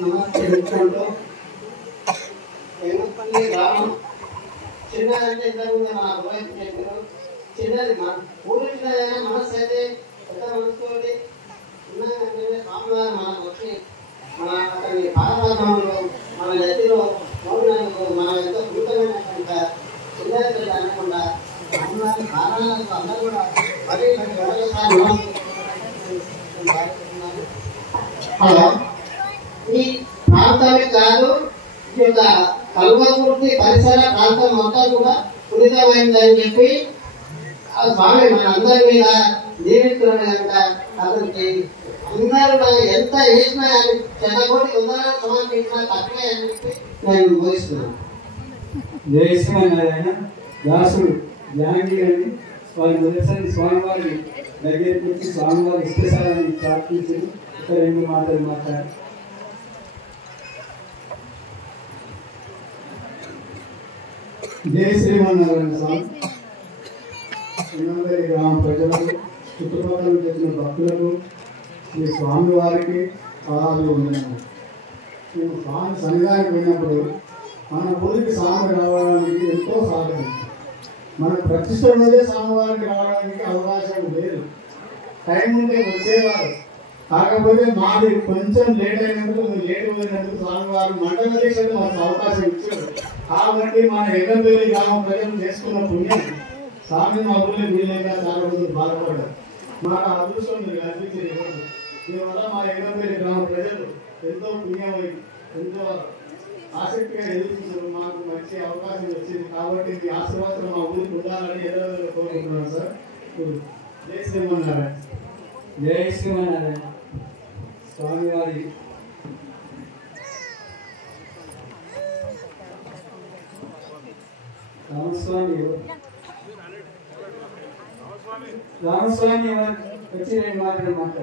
నమస్కరించుకుంటూ గ్రామం చిన్నదంటే ఇంతకుముందు మన రోహిత్ చెప్పారు. చిన్నది మన ఊరు చిన్నదైనా మనస్సు అయితే పెద్ద మనసుతోటి ఉన్నదంటే స్వామివారు మనకు వచ్చి మన అతని పాదపద్మంలో మన నెత్తిలో మౌనంలో మనం ఎంతో అద్భుతమైనటువంటి చిన్నది అనకుండా స్వామివారి కారణాలకు అందరూ కూడా మరీ హలో, ఈ ప్రాంతానికి కాదు ఈ యొక్క కల్వకుర్తి పరిసర ప్రాంతం మొత్తం కూడా పునీతమైందని చెప్పి ఆ స్వామి మన అందరి మీద జీవిస్తున్నాడు కనుక అతనికి అందరూ ఎంత చేసినా చెన్నకోటి వందల సమర్పించినా తక్కువే అని చెప్పి నేను బోధిస్తున్నాను. జయశ్రీనారాయణ దాసుడు జాంగీర్ అని వారి మొదటిసారి స్వామివారి దగ్గరికి వచ్చి స్వామివారి ఇష్టసాలని ప్రార్థించి ఇక్కడ 2 మాటలు మాట్లాడారు. జై శ్రీమన్నారాయణ స్వామి. చిన్నగరి గ్రామ ప్రజలకు చుట్టుపక్కల చేసిన భక్తులకు ఈ స్వామివారికి పాదాలు ఉన్నాయి. మేము స్వామి సన్నిధానికి పోయినప్పుడు మన ఊరికి స్వామి రావడానికి ఎంతో సహకరించాం. మన ప్రతిష్ట రోజే స్వామివారికి రావడానికి అవకాశం లేదు. టైం ఉంటే వచ్చేవారు. కాకపోతే మాది కొంచెం లేట్ అయినందుకు లేట్ పోయినందుకు స్వామివారు మండల దీక్షకు మాకు అవకాశం ఇచ్చారు. కాబట్టి మన ఎగంపల్లి గ్రామ ప్రజలు చేసుకున్న పుణ్యం స్వామి మా ఊళ్ళో వీళ్ళేక చాలా రోజులు బాధపడ్డారు. మాకు అదృష్టం మీరు కల్పించేది. దీనివల్ల మా ఎగంపల్లి గ్రామ ప్రజలు ఎంతో పుణ్యమై ఎంతో ఆసక్తిగా ఎదుర్కొంటారు. మాకు మంచి అవకాశం వచ్చింది. కాబట్టి ఈ ఆశీర్వాదం మా ఊరికి ఉండాలని ఎదురు కోరుకుంటున్నాను సార్. జై శ్రీమన్నారాయణ. జై శ్రీమన్నారాయణ. స్వామివారి రామస్వామి వచ్చి 2 మాటలు మాట్లాడారు.